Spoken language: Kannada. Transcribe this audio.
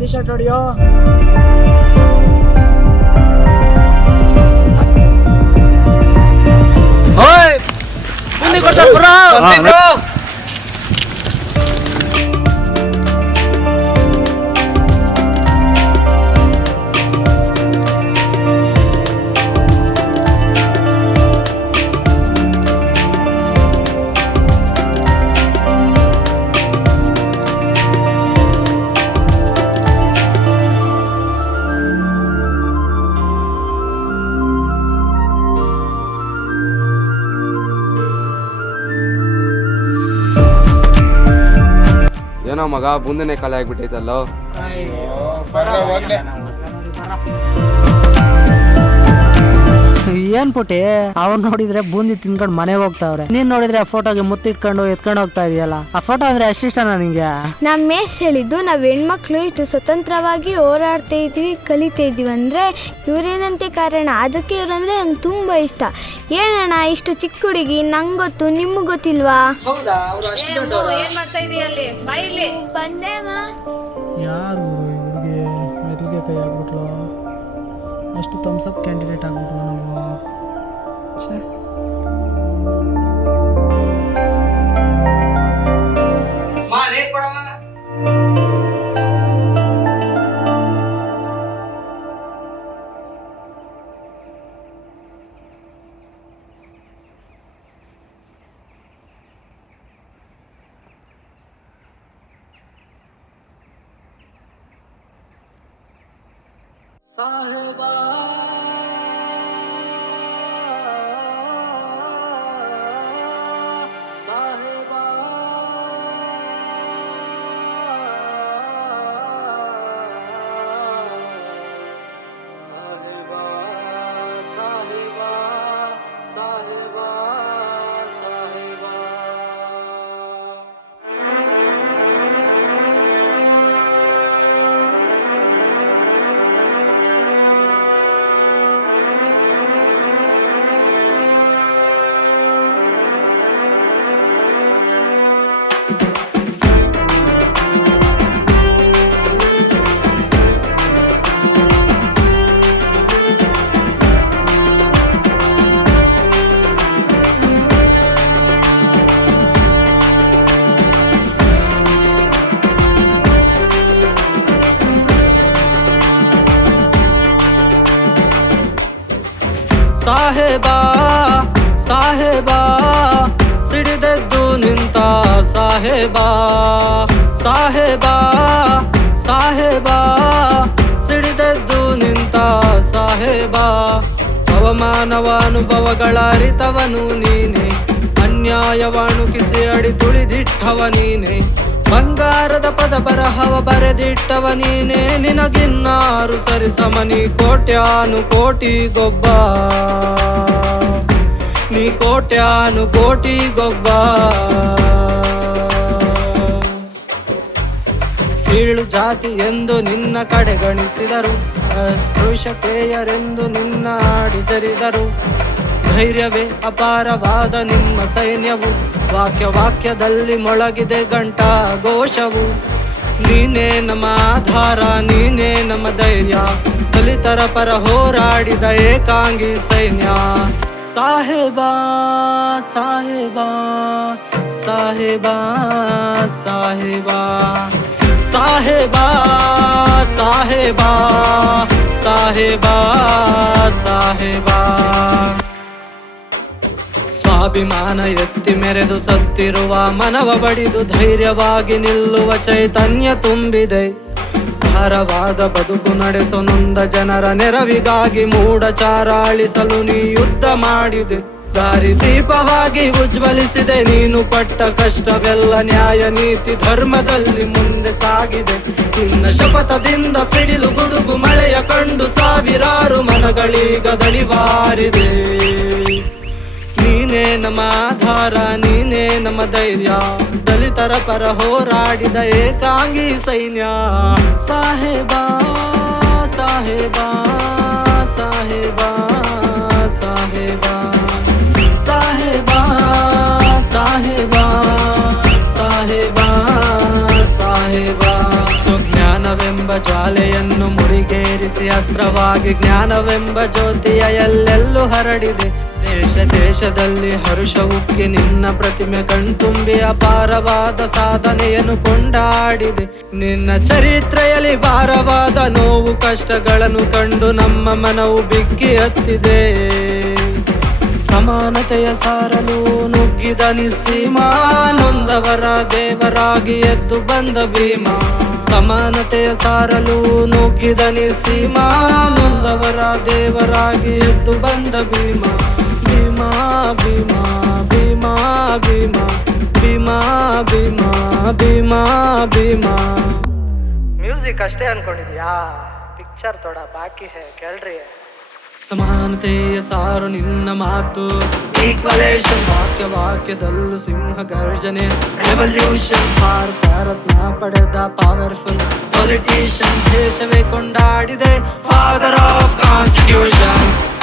T shirt ಹೊಡಿಯೋ. ಮುಂದೆ ಕೊಡ್ತಾರೆ ಬ್ರೋ. ಏನೋ ಮಗ ಬುಂದೆನೆ ಖಾಲಿ ಆಗ್ಬಿಟ್ಟೈತಲ್ಲೋ. ಏನ್ ಪುಟಿ, ಅವ್ರು ನೋಡಿದ್ರೆ ಬೂಂದಿ ತಿನ್ಕೊಂಡು ಮನೆಗೆ ಹೋಗ್ತಾವ್ರೆ, ನೀನ್ ನೋಡಿದ್ರೆ ಆ ಫೋಟೋಗೆ ಮುತ್ತಿಟ್ಕೊಂಡು ಎತ್ಕೊಂಡು ಹೋಗ್ತಾ ಇದೆಯಲ್ಲ. ಆ ಫೋಟೋ ಅಂದ್ರೆ ಅಷ್ಟಿಷ್ಟನಾ ನಿಂಗೆ? ನಮ್ಮ ಮೇಷ್ ಹೇಳಿದ್ದು ನಾವ್ ಹೆಣ್ಮಕ್ಳು ಇಷ್ಟು ಸ್ವತಂತ್ರವಾಗಿ ಹೋರಾಡ್ತಾ ಇದೀವಿ, ಕಲಿತಾ ಇದೀವಿ ಅಂದ್ರೆ ಇವ್ರೇನಂತೆ ಕಾರಣ. ಅದಕ್ಕೆ ಇವ್ರಂದ್ರೆ ನಂಗೆ ತುಂಬಾ ಇಷ್ಟ. ಏನಣ್ಣ ಇಷ್ಟು ಚಿಕ್ಕ ಹುಡುಗಿ, ನಂಗೆ ಗೊತ್ತು, ನಿಮ್ಗೆ ಗೊತ್ತಿಲ್ವಾ? ಯಾರು ಹುಡುಗಿ ಮೆದುಳಿಗೆ ಕೈ ಆಗ್ಬಿಟ್ಲು, ಎಷ್ಟು ಥಮ್ಸಪ್ ಕ್ಯಾಂಡಿಡೇಟ್ ಆಗ್ಬಿಟ್ಲು ನಾವು. ಸಾಹೇಬಾ ಸಾಹೇಬಾ ಸಾಹೇಬಾ ಸಾಹೇಬಾ ಸಾಹೇಬಾ ಸಾಹೇಬಾ. ಸಾಹೇಬಾ ಸಾಹೇಬಾ ಸಿಡಿದೆದ್ದು ನಿಂತ ಸಾಹೇಬಾ ಸಾಹೇಬಾ ಸಾಹೇಬಾ ಸಿಡಿದೆದ್ದು ನಿಂತ ಸಾಹೇಬಾ. ಅವಮಾನವಾನುಭವಗಳ ಅರಿತವನು ನೀನೆ, ಅನ್ಯಾಯವಾಣುಕಿಸಿ ಅಡಿ ತುಳಿದಿಟ್ಟವ ನೀನೆ, ಬಂಗಾರದ ಪದ ಬರಹವ ಬರೆದಿಟ್ಟವ ನೀನೆ. ನಿನಗಿನ್ನಾರು ಸರಿಸಮನಿ ಕೋಟ್ಯಾನು ಕೋಟಿ ಗೊಬ್ಬ, ನೀ ಕೋಟ್ಯಾನು ಕೋಟಿ ಗೊಬ್ಬ. ಕೀಳು ಜಾತಿ ಎಂದು ನಿನ್ನ ಕಡೆಗಣಿಸಿದರು, ಅಸ್ಪೃಶ್ಯತೆಯರೆಂದು ನಿನ್ನ ಆಡಿಜರಿದರು. ಧೈರ್ಯವೇ ಅಪಾರವಾದ ನಿಮ್ಮ ಸೈನ್ಯವು, ವಾಕ್ಯದಲ್ಲಿ ಮೊಳಗಿದೆ ಗಂಟಾ ಘೋಷವು. ನೀನೇ ನಮ್ಮ ಆಧಾರ, ನೀನೇ ನಮ್ಮ ಧೈರ್ಯ, ದಲಿತರ ಪರ ಹೋರಾಡಿದ ಏಕಾಂಗಿ ಸೈನ್ಯ. ಸಾಹೇಬಾ ಸಾಹೇಬಾ ಸಾಹೇಬಾ ಸಾಹೇಬಾ ಸಾಹೇಬಾ ಸಾಹೇಬಾ ಸಾಹೇಬಾ ಸಾಹೇಬಾ. ಸ್ವಾಭಿಮಾನ ಎತ್ತಿ ಮೆರೆದು ಸತ್ತಿರುವ ಮನವ ಬಡಿದು ಧೈರ್ಯವಾಗಿ ನಿಲ್ಲುವ ಚೈತನ್ಯ ತುಂಬಿದೆ. ಭಾರವಾದ ಬದುಕು ನಡೆಸೋ ನೊಂದ ಜನರ ನೆರವಿಗಾಗಿ ಮೂಢಚಾರ ಅಳಿಸಲು ನೀ ಯುದ್ಧ ಮಾಡಿದೆ. ದಾರಿ ದೀಪವಾಗಿ ಉಜ್ವಲಿಸಿದೆ, ನೀನು ಪಟ್ಟ ಕಷ್ಟವೆಲ್ಲ ನ್ಯಾಯ ನೀತಿ ಧರ್ಮದಲ್ಲಿ ಮುಂದೆ ಸಾಗಿದೆ. ನಿನ್ನ ಶಪಥದಿಂದ ಸಿಡಿಲು ಗುಡುಗು ಮಳೆಯ ಕಂಡು ಸಾವಿರಾರು ಮನಗಳೀಗ ದಣಿವಾರಿದೆ. ನೀನೇ ನಮ್ಮ ಆಧಾರ, ನೀನೇ ನಮ್ಮ ಧೈರ್ಯ, ದಲಿತರ ಪರ ಹೋರಾಡಿದ ಏಕಾಂಗಿ ಸೈನ್ಯ. ಸಾಹೇಬಾ ಸಾಹೇಬಾ ಸಾಹೇಬಾ ಸಾಹೇಬಾ ಸಾಹೇಬಾ ಸಾಹೇಬಾ ಸಾಹೇಬಾ ಸಾಹೇಬಾ. ಸುಜ್ಞಾನವೆಂಬ ಜ್ವಾಲೆಯನ್ನು ಮುಡಿಗೇರಿಸಿ ಅಸ್ತ್ರವಾಗಿ ಜ್ಞಾನವೆಂಬ ಜ್ಯೋತಿಯ ಎಲ್ಲೆಲ್ಲೂ ಹರಡಿದೆ. ದೇಶ ದೇಶದಲ್ಲಿ ಹರುಷ ಉಕ್ಕಿ ನಿನ್ನ ಪ್ರತಿಮೆ ಕಣ್ತುಂಬಿ ಅಪಾರವಾದ ಸಾಧನೆಯನ್ನು ಕೊಂಡಾಡಿದೆ. ನಿನ್ನ ಚರಿತ್ರೆಯಲ್ಲಿ ಭಾರವಾದ ನೋವು ಕಷ್ಟಗಳನ್ನು ಕಂಡು ನಮ್ಮ ಮನವು ಬಿಕ್ಕಿ ಹತ್ತಿದೆ. ಸಮಾನತೆಯ ಸಾರಲು ನುಗ್ಗಿದ ನಿಸ್ಸೀಮಾ, ನೊಂದವರ ದೇವರಾಗಿ ಎದ್ದು ಬಂದ ಭೀಮ. ಸಮಾನತೆಯ ಸಾರಲು ನುಗ್ಗಿದ ನಿಸ್ಸೀಮಾ, ನೊಂದವರ ದೇವರಾಗಿ ಎದ್ದು ಬಂದ ಭೀಮ. ಭೀಮ ಭೀಮ ಭೀಮ ಭೀಮ ಭೀಮ ಭೀಮ ಭೀಮ ಭೀಮ. ಮ್ಯೂಸಿಕ್ ಅಷ್ಟೇ ಅನ್ಕೊಂಡಿದ್ಯಾ? ಪಿಕ್ಚರ್ ಥೋಡ ಬಾಕಿ ಹೇ, ಕೇಳ್ರಿ. ಸಮಾನತೆಯ ಸಾರು ನಿನ್ನ ಮಾತು, ಈಕ್ವಲೇಷನ್ ವಾಕ್ಯ ವಾಕ್ಯದಲ್ಲೂ ಸಿಂಹ ಗರ್ಜನೆ. ರೆವಲ್ಯೂಷನ್ ಭಾರತ ರತ್ನ ಪಡೆದ ಪವರ್ಫುಲ್ ಪೊಲಿಟಿಷಿಯನ್. ದೇಶವೇ ಕೊಂಡಾಡಿದೆ ಫಾದರ್ ಆಫ್ ಕಾನ್ಸ್ಟಿಟ್ಯೂಷನ್.